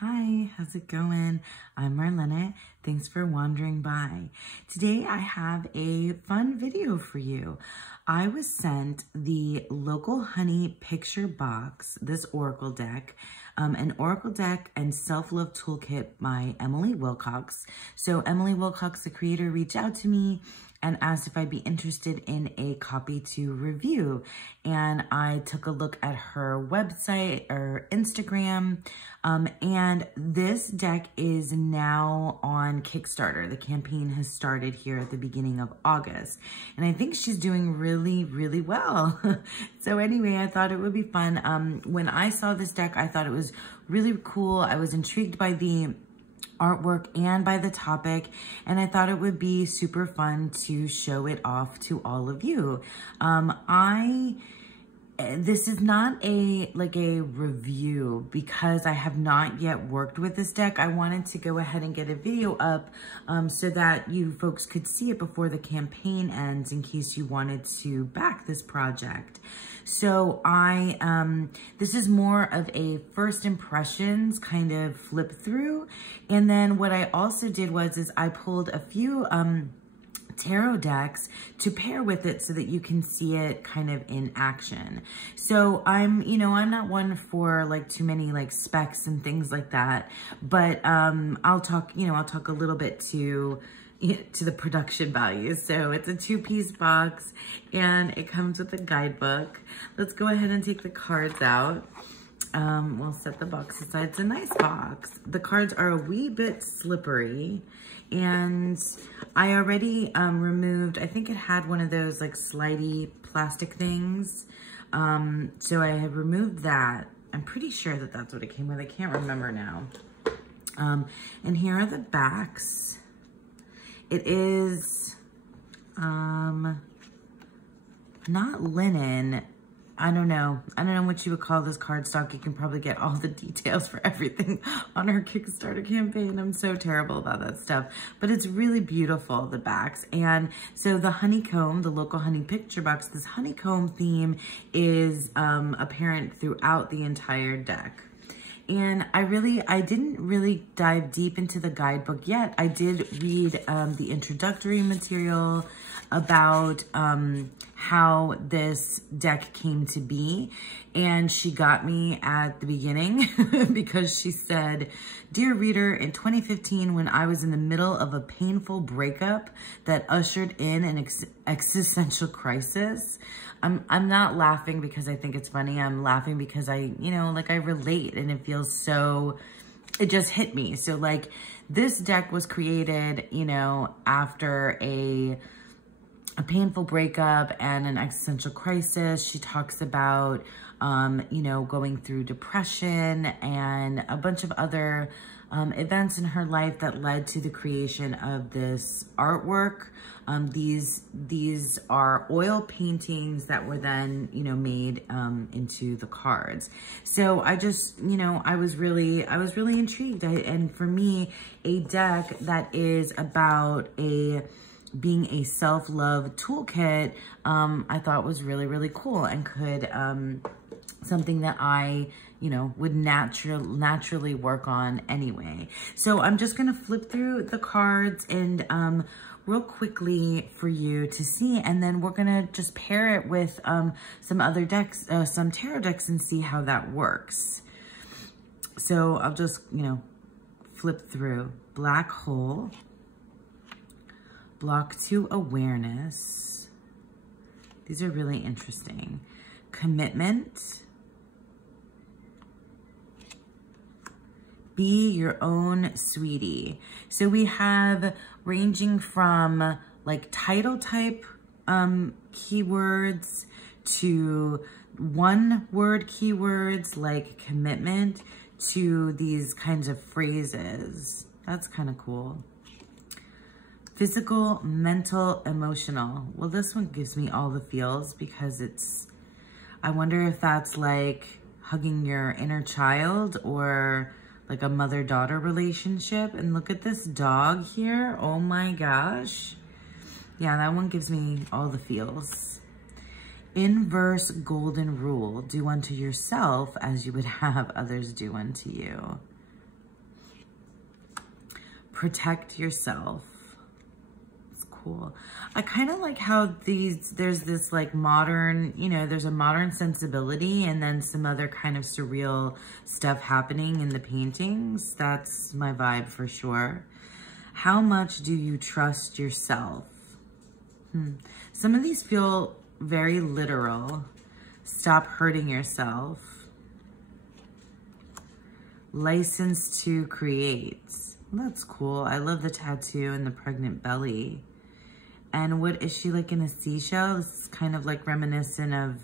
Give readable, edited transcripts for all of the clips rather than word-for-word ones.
Hi, how's it going? I'm Marlena. Thanks for wandering by. Today I have a fun video for you. I was sent the Local Honey Picture Box, this Oracle deck, an Oracle deck and self-love toolkit by Emily Wilcox. So Emily Wilcox, the creator, reached out to me and asked if I'd be interested in a copy to review. And I took a look at her website or Instagram, and this deck is now on Kickstarter. The campaign has started here at the beginning of August, and I think she's doing really, really well. So anyway, I thought it would be fun. When I saw this deck, I thought it was really cool. I was intrigued by the artwork and by the topic, and I thought it would be super fun to show it off to all of you. This is not a review because I have not yet worked with this deck. I wanted to go ahead and get a video up so that you folks could see it before the campaign ends in case you wanted to back this project. So this is more of a first impressions kind of flip through. And then what I also did is I pulled a few tarot decks to pair with it so that you can see it kind of in action. So I'm not one for like too many like specs and things like that, but I'll talk a little bit to the production value. So it's a 2-piece box and it comes with a guidebook. Let's go ahead and take the cards out. We'll set the box aside. It's a nice box. The cards are a wee bit slippery, and I already removed, I think it had one of those like slidey plastic things. So I have removed that. I'm pretty sure that that's what it came with. I can't remember now. And here are the backs. It is not linen. I don't know what you would call this cardstock. You can probably get all the details for everything on her Kickstarter campaign. I'm so terrible about that stuff, but it's really beautiful, the backs. And so the honeycomb, the Local Honey Picture Box, this honeycomb theme is apparent throughout the entire deck. And I didn't really dive deep into the guidebook yet. I did read the introductory material about how this deck came to be. And she got me at the beginning because she said, "Dear reader, in 2015, when I was in the middle of a painful breakup that ushered in an existential crisis." I'm not laughing because I think it's funny. I'm laughing because I relate, and it feels so, it just hit me. So like this deck was created, after a painful breakup and an existential crisis. She talks about, going through depression and a bunch of other events in her life that led to the creation of this artwork. These are oil paintings that were then, made into the cards. So I just, I was really intrigued. And for me, a deck that is about being a self-love toolkit, I thought was really, really cool and could, something that I, would naturally work on anyway. So I'm just going to flip through the cards and, real quickly for you to see, and then we're going to just pair it with, some other decks, some tarot decks, and see how that works. So I'll just, flip through. Black Hole, Block to Awareness. These are really interesting. Commitment. Be Your Own Sweetie. So we have ranging from like title type keywords to one-word keywords like commitment to these kinds of phrases. That's kind of cool. Physical, mental, emotional. Well, this one gives me all the feels because I wonder if that's like hugging your inner child or like a mother-daughter relationship. And look at this dog here. Oh my gosh. Yeah, that one gives me all the feels. Inverse golden rule. Do unto yourself as you would have others do unto you. Protect yourself. It's cool. I kind of like how there's this like modern, you know, there's a modern sensibility and then some other kind of surreal stuff happening in the paintings. That's my vibe for sure. How much do you trust yourself? Some of these feel very literal. Stop hurting yourself. License to create. That's cool. I love the tattoo and the pregnant belly. And what is she, like in a seashell? This is kind of like reminiscent of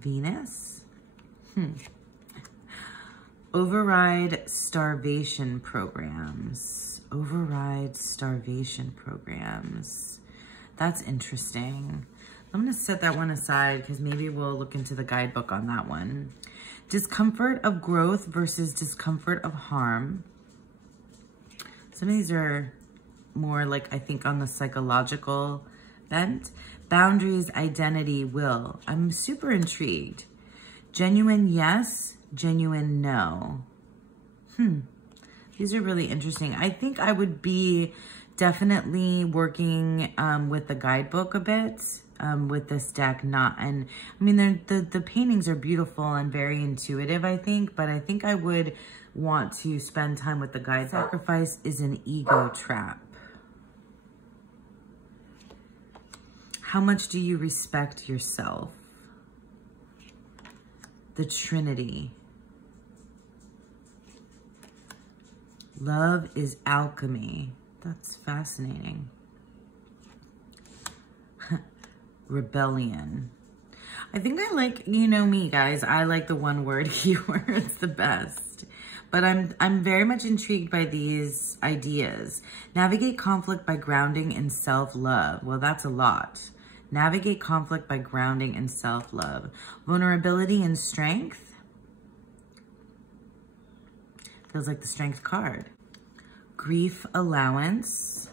Venus. Override starvation programs. Override starvation programs. That's interesting. I'm going to set that one aside because maybe we'll look into the guidebook on that one. Discomfort of growth versus discomfort of harm. Some of these are more like, I think, on the psychological bent. Boundaries, identity, will. I'm super intrigued. Genuine yes, genuine no. These are really interesting. I think I would be definitely working with the guidebook a bit with this deck. I mean, the paintings are beautiful and very intuitive, I think, but I think I would want to spend time with the guide. Sacrifice is an ego trap. How much do you respect yourself? The Trinity. Love is alchemy. That's fascinating. Rebellion. I think I like, you know me, guys, I like the one word keywords the best. But I'm very much intrigued by these ideas. Navigate conflict by grounding in self-love. Well, that's a lot. Navigate conflict by grounding in self-love. Vulnerability and strength. Feels like the strength card. Grief allowance.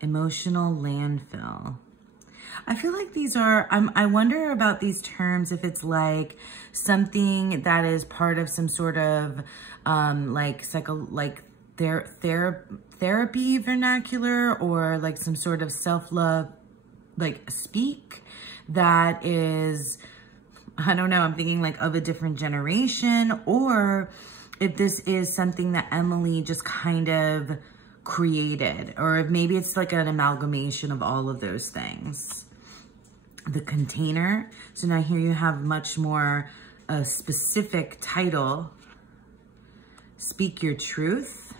Emotional landfill. I feel like these are, I wonder about these terms, if it's like something that is part of some sort of therapy vernacular, or like some sort of self-love like speak that is, I don't know, I'm thinking like of a different generation, or if this is something that Emily just kind of created, or if maybe it's like an amalgamation of all of those things. The container. So now here you have much more a specific title. Speak your truth.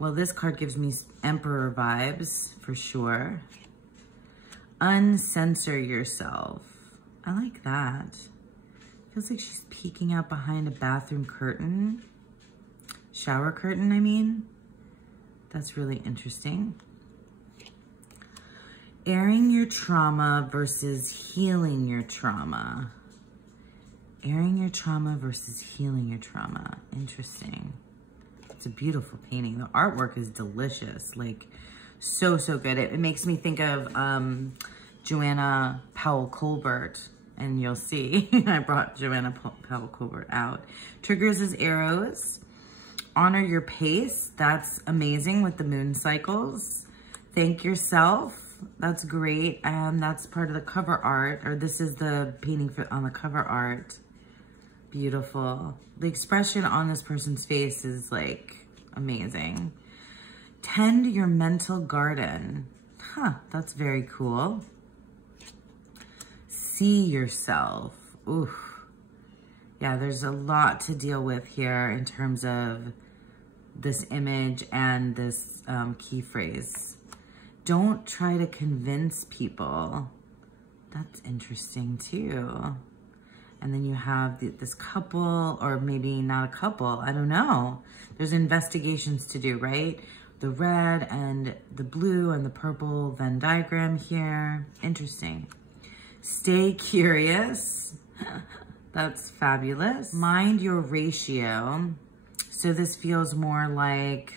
Well, this card gives me Emperor vibes for sure. Uncensor yourself. I like that. Feels like she's peeking out behind a bathroom curtain. Shower curtain, I mean. That's really interesting. Airing your trauma versus healing your trauma. Airing your trauma versus healing your trauma. Interesting. It's a beautiful painting. The artwork is delicious. Like, so good. It makes me think of Joanna Powell Colbert. And you'll see, I brought Joanna Powell Colbert out. Triggers as arrows. Honor your pace. That's amazing with the moon cycles. Thank yourself. That's great. That's part of the cover art, or this is the painting on the cover art. Beautiful. The expression on this person's face is like amazing. Tend your mental garden. That's very cool. See yourself. Oof. Yeah, there's a lot to deal with here in terms of this image and this key phrase. Don't try to convince people. That's interesting too. And then you have this couple, or maybe not a couple, I don't know. There's investigations to do, right? The red and the blue and the purple Venn diagram here. Interesting. Stay curious. That's fabulous. Mind your ratio. So this feels more like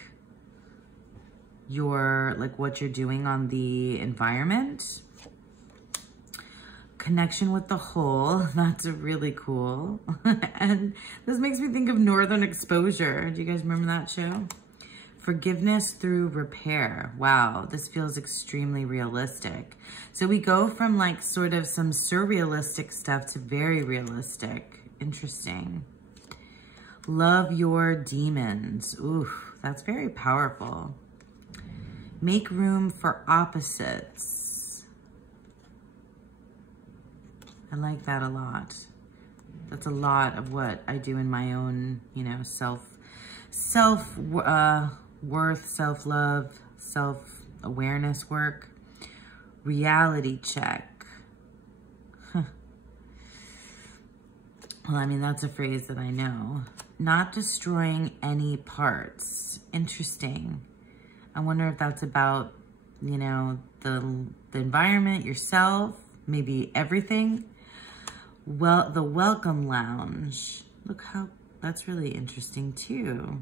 what you're doing on the environment. Connection with the whole. That's really cool. And this makes me think of Northern Exposure. Do you guys remember that show? Forgiveness through repair. Wow, this feels extremely realistic. So we go from like sort of some surrealistic stuff to very realistic. Interesting. Love your demons. Ooh, that's very powerful. Make room for opposites. I like that a lot. That's a lot of what I do in my own, you know, worth, self-love, self-awareness work. Reality check. Huh. Well, I mean, that's a phrase that I know. Not destroying any parts. Interesting. I wonder if that's about, you know, the environment, yourself, maybe everything. Well, the welcome lounge. Look how, that's really interesting too.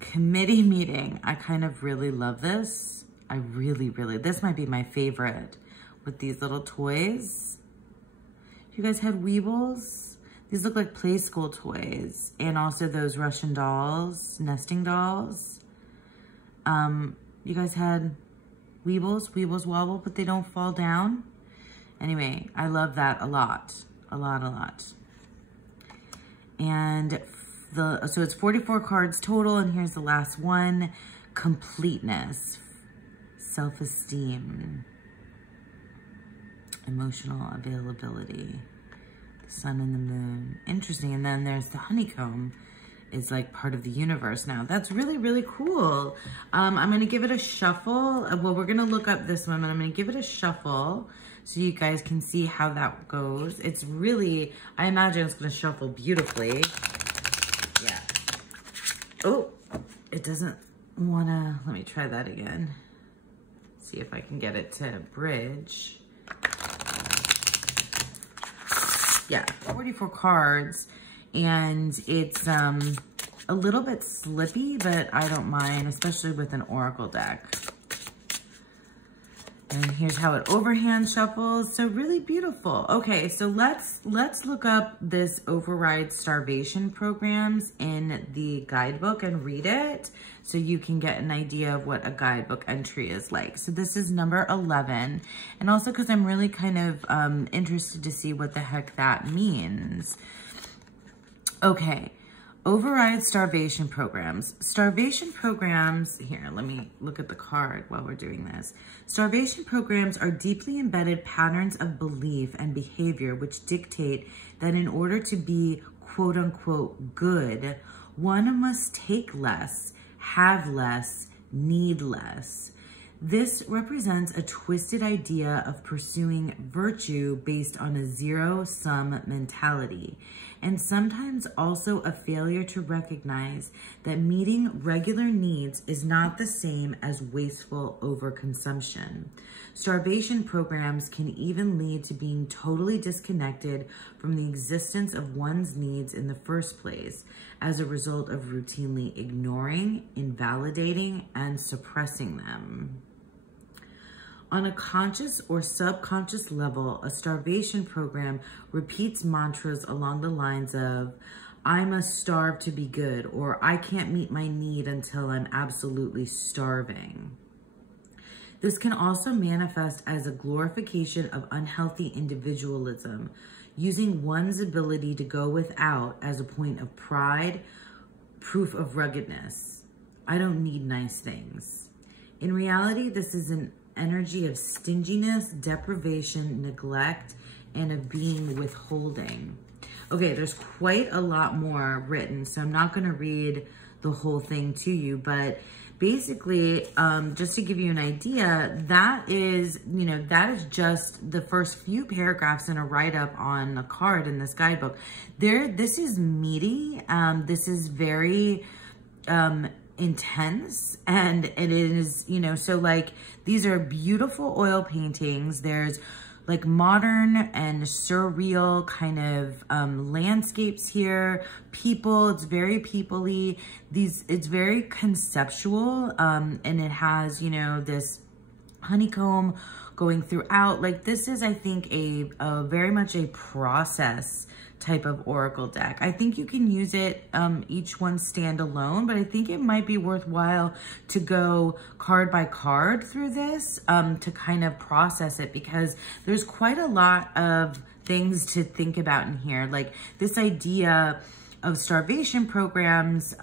Committee meeting. I kind of really love this. I really, this might be my favorite with these little toys. You guys had Weebles? These look like play school toys, and also those Russian dolls, nesting dolls. You guys had Weebles wobble, but they don't fall down. Anyway, I love that a lot. And so it's 44 cards total, and here's the last one. Completeness, self-esteem, emotional availability, the sun and the moon. Interesting. And then there's the honeycomb is like part of the universe now. That's really cool. I'm going to give it a shuffle. Well, we're going to look up this one, and I'm going to give it a shuffle so you guys can see how that goes. It's really, I imagine it's going to shuffle beautifully. Yeah. Oh, it doesn't want to, let me try that again. See if I can get it to bridge. Yeah, 44 cards, and it's a little bit slippy, but I don't mind, especially with an oracle deck. And here's how it overhand shuffles. So really beautiful. Okay, so let's look up this Override Starvation Programs in the guidebook and read it so you can get an idea of what a guidebook entry is like. So this is number 11. And also because I'm really kind of interested to see what the heck that means. Okay. Override Starvation Programs. Starvation programs, here, let me look at the card while we're doing this. Starvation programs are deeply embedded patterns of belief and behavior which dictate that in order to be quote unquote good, one must take less, have less, need less. This represents a twisted idea of pursuing virtue based on a zero-sum mentality, and sometimes also a failure to recognize that meeting regular needs is not the same as wasteful overconsumption. Starvation programs can even lead to being totally disconnected from the existence of one's needs in the first place as a result of routinely ignoring, invalidating, and suppressing them. On a conscious or subconscious level, a starvation program repeats mantras along the lines of, I must starve to be good, or I can't meet my need until I'm absolutely starving. This can also manifest as a glorification of unhealthy individualism, using one's ability to go without as a point of pride, proof of ruggedness. I don't need nice things. In reality, this is an energy of stinginess, deprivation, neglect, and of being withholding. Okay, there's quite a lot more written, so I'm not going to read the whole thing to you, but basically, just to give you an idea, that is just the first few paragraphs in a write-up on a card in this guidebook. This is meaty. This is very intense, and it is, so like these are beautiful oil paintings. There's like modern and surreal kind of landscapes here. People, it's very people-y. It's very conceptual, and it has, this honeycomb going throughout. Like this is, I think, a very much a process type of oracle deck. I think you can use it, each one stand alone, but I think it might be worthwhile to go card by card through this, to kind of process it, because there's quite a lot of things to think about in here. Like this idea of starvation programs,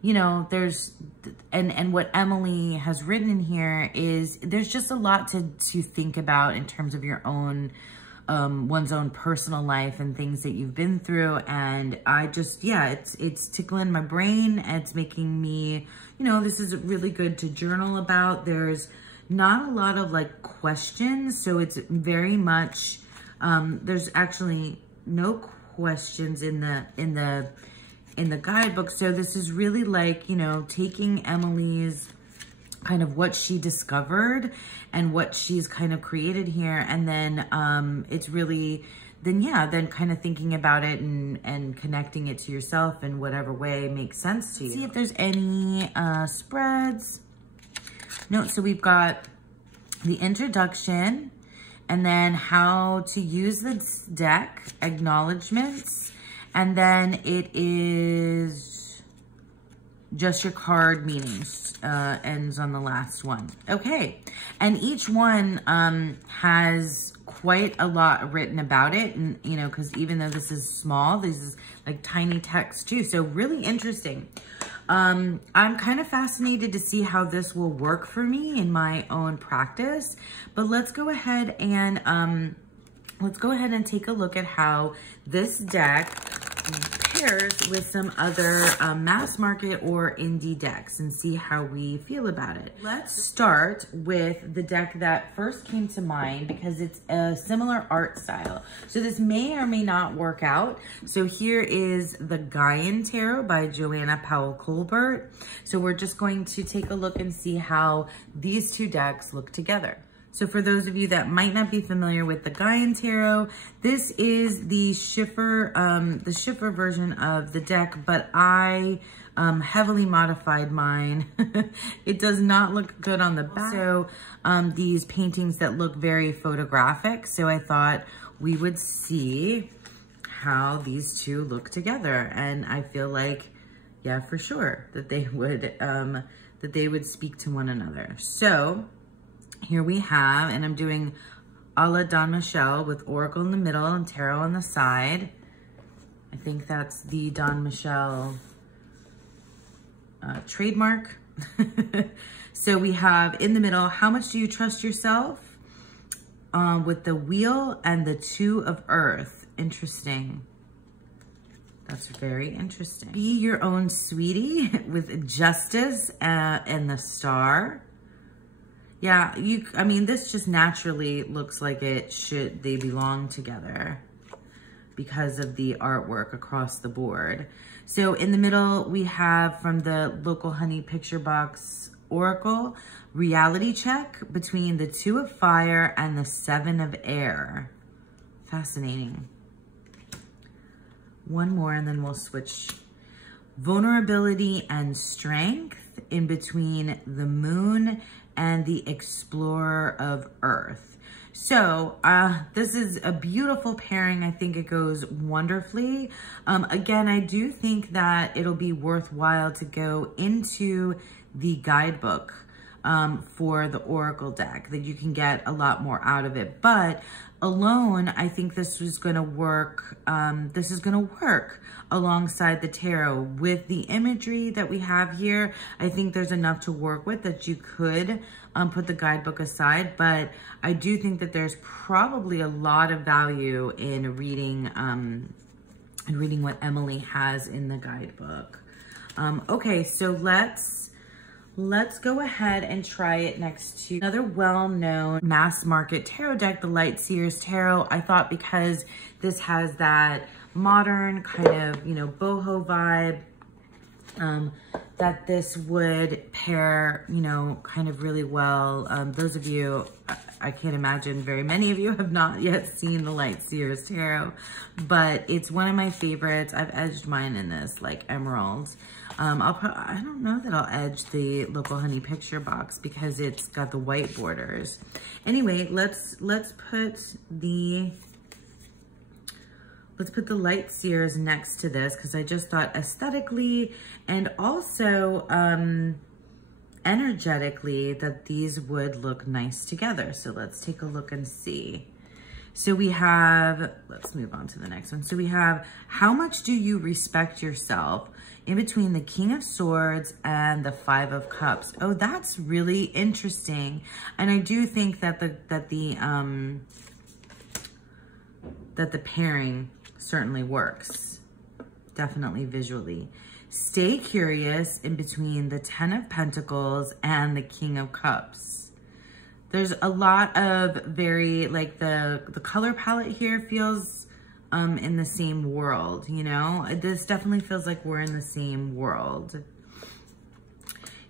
you know, there's, and what Emily has written in here is there's just a lot to think about in terms of your own, one's own personal life and things that you've been through. And I just, yeah, it's tickling my brain. It's making me, you know, this is really good to journal about. There's not a lot of like questions. So it's very much, there's actually no questions in the guidebook. So this is really like, you know, taking Emily's kind of what she discovered and what she's kind of created here. And then it's really, then kind of thinking about it and connecting it to yourself in whatever way makes sense to you. See if there's any spreads. No, so we've got the introduction and then how to use this deck, acknowledgements, and then it is just your card meanings, ends on the last one. Okay, and each one has quite a lot written about it, and you know, because even though this is small, this is like tiny text too, so really interesting. I'm kind of fascinated to see how this will work for me in my own practice, but let's go ahead and take a look at how this deck pairs with some other mass market or indie decks and see how we feel about it. Let's start with the deck that first came to mind because it's a similar art style. So this may or may not work out. So here is the Gaian Tarot by Joanna Powell Colbert. So we're just going to take a look and see how these two decks look together. So for those of you that might not be familiar with the Gaian Tarot, this is the Schiffer version of the deck, but I heavily modified mine. It does not look good on the back. So these paintings that look very photographic. So I thought we would see how these two look together. And I feel like, yeah, for sure that they would speak to one another. So here we have, and I'm doing a la Don Michel with Oracle in the middle and Tarot on the side. I think that's the Don Michel trademark. So we have in the middle, how much do you trust yourself? With the Wheel and the Two of Earth. Interesting. That's very interesting. Be your own sweetie with Justice and the Star. Yeah, I mean, this just naturally looks like they belong together because of the artwork across the board. So in the middle, we have from the Local Honey Picture Box Oracle, reality check between the Two of Fire and the Seven of Air. Fascinating. One more and then we'll switch. Vulnerability and strength in between the Moon and the Explorer of Earth. So this is a beautiful pairing. I think it goes wonderfully. Again, I do think that it'll be worthwhile to go into the guidebook for the Oracle deck, that you can get a lot more out of it. But alone, I think this is gonna work. This is gonna work alongside the tarot. With the imagery that we have here, I think there's enough to work with that you could put the guidebook aside, but I do think that there's probably a lot of value in reading what Emily has in the guidebook. Okay, so let's go ahead and try it next to another well-known mass market tarot deck, the Light Sears Tarot. I thought because this has that modern kind of, you know, boho vibe, that this would pair, you know, kind of really well. Those of you, I can't imagine very many of you have not yet seen the Light Sears Tarot, but it's one of my favorites. I've edged mine in this, like emerald. I don't know that I'll edge the Local Honey picture box because it's got the white borders. Anyway, let's put the Light Sears next to this because I just thought aesthetically and also energetically that these would look nice together. So let's take a look and see. So we have, let's move on to the next one. So we have, how much do you respect yourself in between the King of Swords and the Five of Cups? Oh, that's really interesting. And I do think that the pairing certainly works, definitely visually. Stay curious in between the Ten of Pentacles and the King of Cups. There's a lot of very, like the color palette here feels in the same world, you know? This definitely feels like we're in the same world.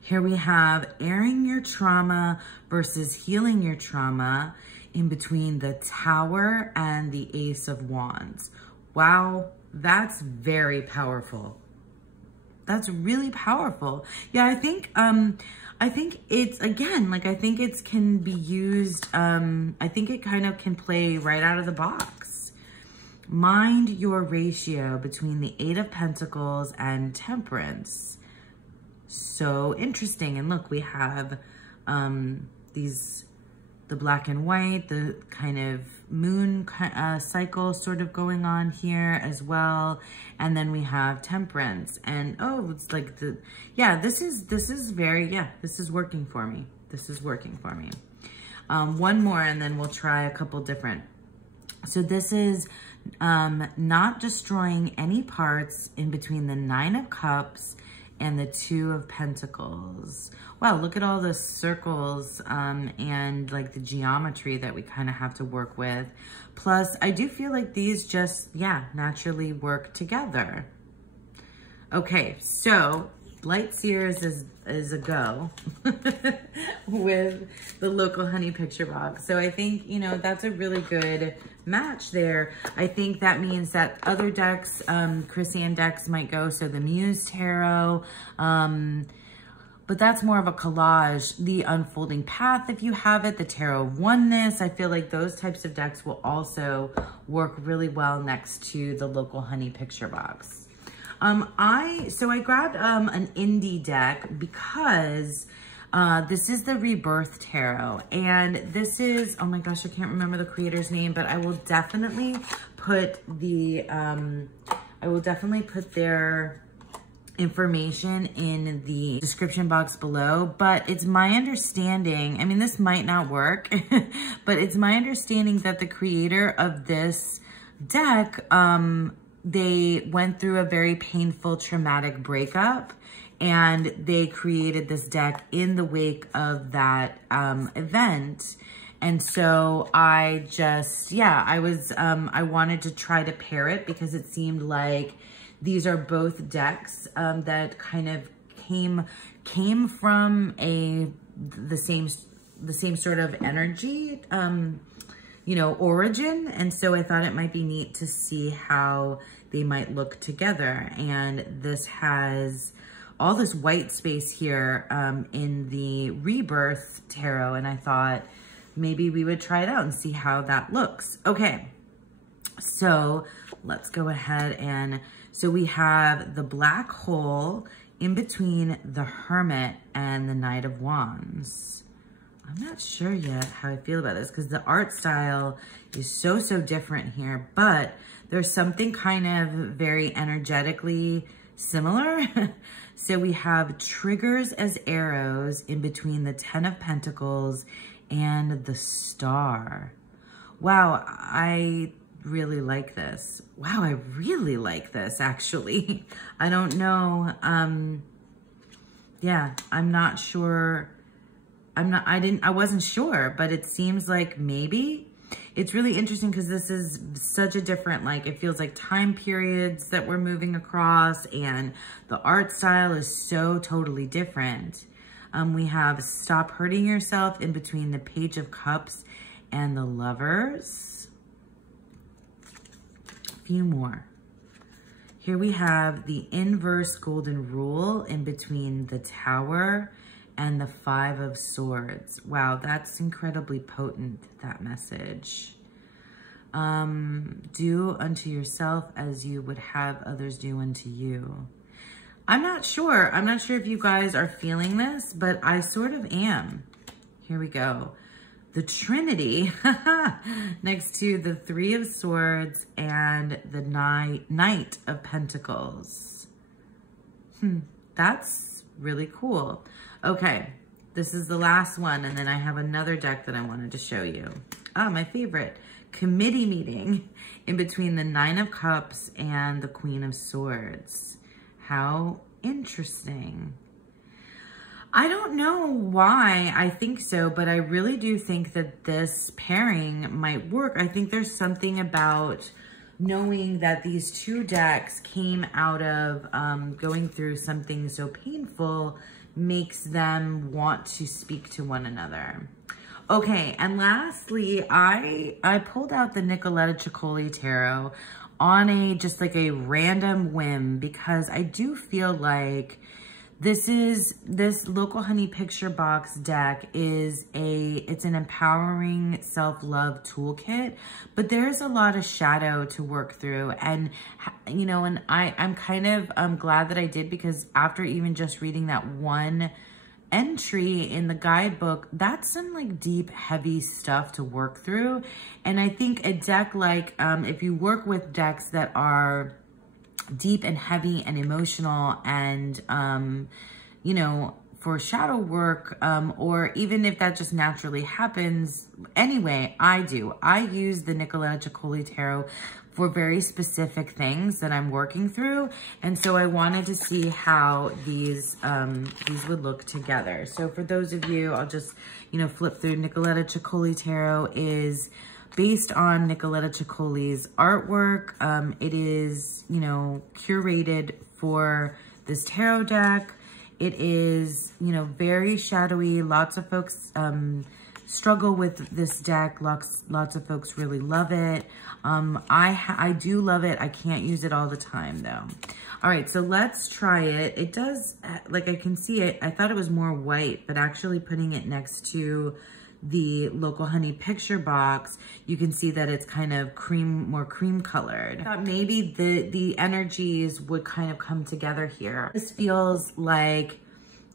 Here we have airing your trauma versus healing your trauma in between the Tower and the Ace of Wands. Wow, that's very powerful. That's really powerful. Yeah, I think it's, again, like I think it can be used, I think it kind of can play right out of the box. Mind your ratio between the Eight of Pentacles and Temperance. So interesting. And look, we have the black and white, the kind of moon cycle sort of going on here as well. And then we have Temperance. And oh, it's like this is very, this is working for me. This is working for me. One more and then we'll try a couple different. So this is not destroying any parts in between the Nine of Cups and the Two of Pentacles. Wow, look at all the circles and like the geometry that we kind of have to work with. Plus, I do feel like these just, naturally work together. Okay, so Light Sears is a go with the Local Honey picture box. So I think, you know, that's a really good match there. I think that means that other decks, Chris Ann decks might go. So the Muse Tarot, but that's more of a collage. The Unfolding Path, if you have it, the Tarot of Oneness. I feel like those types of decks will also work really well next to the Local Honey picture box. So I grabbed an indie deck because this is the Rebirth Tarot, and this is, oh my gosh, I can't remember the creator's name, but I will definitely put their information in the description box below. But it's my understanding, I mean, this might not work, but it's my understanding that the creator of this deck, they went through a very painful, traumatic breakup, and they created this deck in the wake of that event. And so I just, I wanted to try to pair it because it seemed like these are both decks that kind of came from the same sort of energy, you know, origin. And so I thought it might be neat to see how they might look together. And this has all this white space here in the Rebirth Tarot. And I thought maybe we would try it out and see how that looks. Okay, so let's go ahead and, so we have the Black Hole in between the Hermit and the Knight of Wands. I'm not sure yet how I feel about this because the art style is so different here, but there's something kind of very energetically similar. So we have triggers as arrows in between the Ten of Pentacles and the Star. Wow, I really like this. Wow, I really like this actually. I don't know. Yeah, I'm not sure. I wasn't sure, but it seems like maybe It's really interesting because this is such a different, like, it feels like time periods that we're moving across, and the art style is so totally different. We have Stop Hurting Yourself in between the Page of Cups and the Lovers. A few more. Here we have the inverse Golden Rule in between the Tower and the Five of Swords. Wow, that's incredibly potent, that message. Do unto yourself as you would have others do unto you. I'm not sure. I'm not sure if you guys are feeling this, but I sort of am. Here we go. The Trinity next to the Three of Swords and the Knight of Pentacles. That's really cool. Okay, this is the last one, and then I have another deck that I wanted to show you. Ah, my favorite. Committee meeting in between the Nine of Cups and the Queen of Swords. How interesting. I don't know why I think so, but I really do think that this pairing might work. I think there's something about knowing that these two decks came out of going through something so painful makes them want to speak to one another. Okay, and lastly, I pulled out the Nicoletta Tarot on just like a random whim, because I do feel like this Local Honey Picture Box deck is it's an empowering self-love toolkit, but there's a lot of shadow to work through. And, you know, and I'm kind of glad that I did, because after even just reading that one entry in the guidebook, that's some like deep, heavy stuff to work through. And I think a deck like, if you work with decks that are deep and heavy and emotional and, you know, for shadow work, or even if that just naturally happens. Anyway, I use the Nicoletta Tarot for very specific things that I'm working through. And so I wanted to see how these would look together. So for those of you, I'll just, you know, flip through. Nicoletta Tarot is based on Nicoletta Ciccoli's artwork. It is, you know, curated for this tarot deck. It is, you know, very shadowy. Lots of folks struggle with this deck. Lots of folks really love it. I do love it. I can't use it all the time though. All right, so let's try it. It does, like I can see it. I thought it was more white, but actually putting it next to the Local Honey Picture Box, you can see that it's kind of more cream colored. I thought maybe the energies would kind of come together here. This feels like,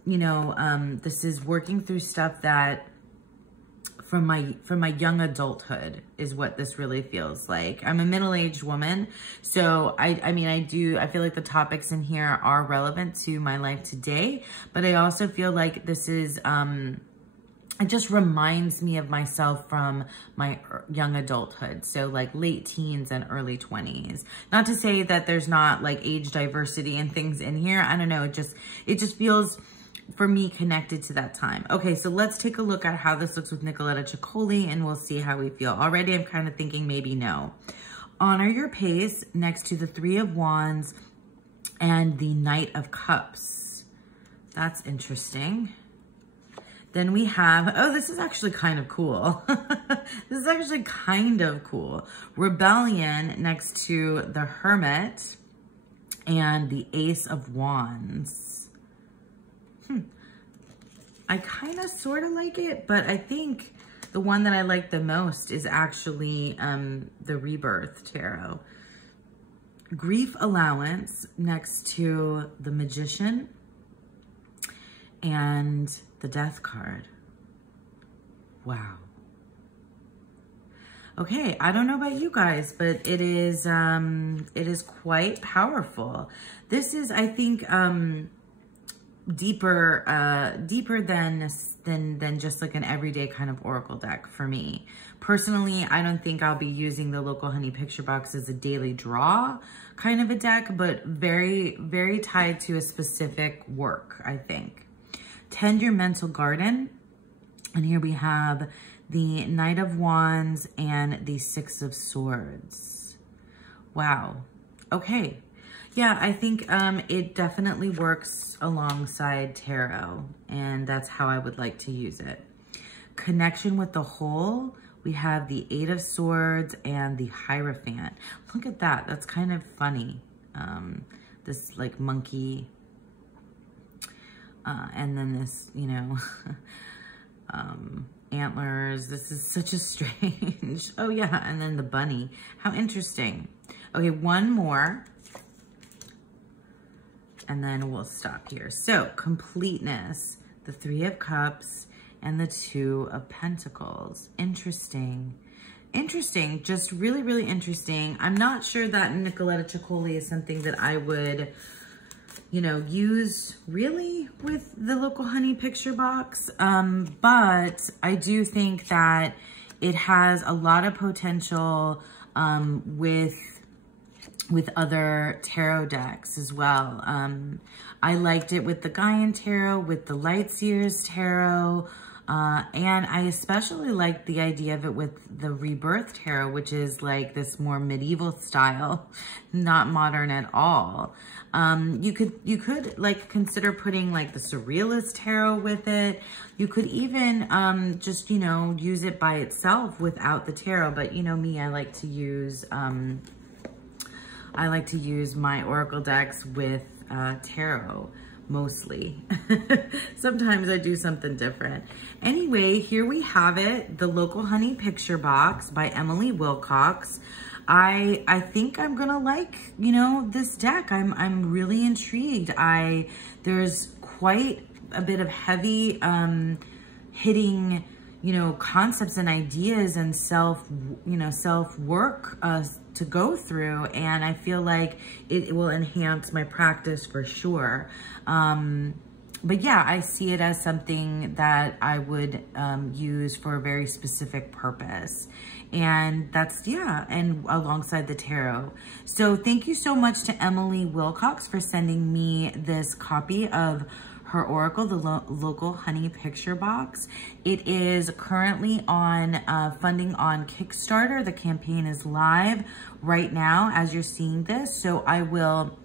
you know, this is working through stuff that from my young adulthood is what this really feels like. I'm a middle-aged woman, so I mean, I feel like the topics in here are relevant to my life today, but I also feel like this is, it just reminds me of myself from my young adulthood. So like late teens and early 20s. Not to say that there's not like age diversity and things in here. I don't know. It just feels, for me, connected to that time. Okay, so let's take a look at how this looks with Nicoletta Ciccoli, and we'll see how we feel. Already I'm kind of thinking maybe no. Honor your pace next to the Three of Wands and the Knight of Cups. That's interesting. Then we have, oh, this is actually kind of cool. This is actually kind of cool. Rebellion next to the Hermit and the Ace of Wands. I kind of sort of like it, but I think the one that I like the most is actually the Rebirth Tarot. Grief Allowance next to the Magician and the Death card. Wow. Okay, I don't know about you guys, but it is quite powerful. This is, I think, deeper than just like an everyday kind of oracle deck for me. Personally, I don't think I'll be using the Local Honey Picture Box as a daily draw kind of a deck, but very, very tied to a specific work, I think. Tend your mental garden. And here we have the Knight of Wands, and the Six of Swords. Wow. Okay. Yeah, I think it definitely works alongside tarot, and that's how I would like to use it. Connection with the whole, we have the Eight of Swords and the Hierophant. Look at that. That's kind of funny. This like monkey, and then this, you know, antlers. This is such a strange, oh yeah, and then the bunny. How interesting. Okay, one more, and then we'll stop here. So, completeness, the Three of Cups, and the Two of Pentacles. Interesting. Interesting, just really, really interesting. I'm not sure that Nicoletta Ciccoli is something that I would, you know, use really with the local honey picture box. But I do think that it has a lot of potential with other tarot decks as well. I liked it with the Gaian Tarot, with the Light Sears Tarot, and I especially liked the idea of it with the Rebirth Tarot, which is like this more medieval style, not modern at all. You could like consider putting like the Surrealist Tarot with it. You could even just, you know, use it by itself without the tarot. But you know me, I like to use my oracle decks with tarot mostly. Sometimes I do something different. Anyway, here we have it, the Local Honey Picture Box by Emily Wilcox. I think I'm gonna like, you know, this deck. I'm really intrigued. There's quite a bit of heavy hitting, you know, concepts and ideas and self-work to go through, and I feel like it will enhance my practice for sure. But yeah, I see it as something that I would use for a very specific purpose. And that's, yeah, and alongside the tarot. So thank you so much to Emily Wilcox for sending me this copy of her oracle, the Local Honey Picture Box. It is currently on funding on Kickstarter. The campaign is live right now as you're seeing this. So I will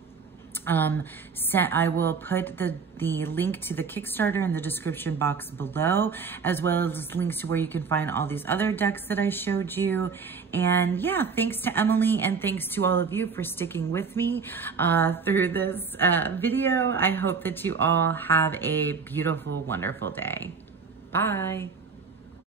put the link to the Kickstarter in the description box below, as well as links to where you can find all these other decks that I showed you. And yeah, thanks to Emily, and thanks to all of you for sticking with me through this video. I hope that you all have a beautiful, wonderful day. Bye.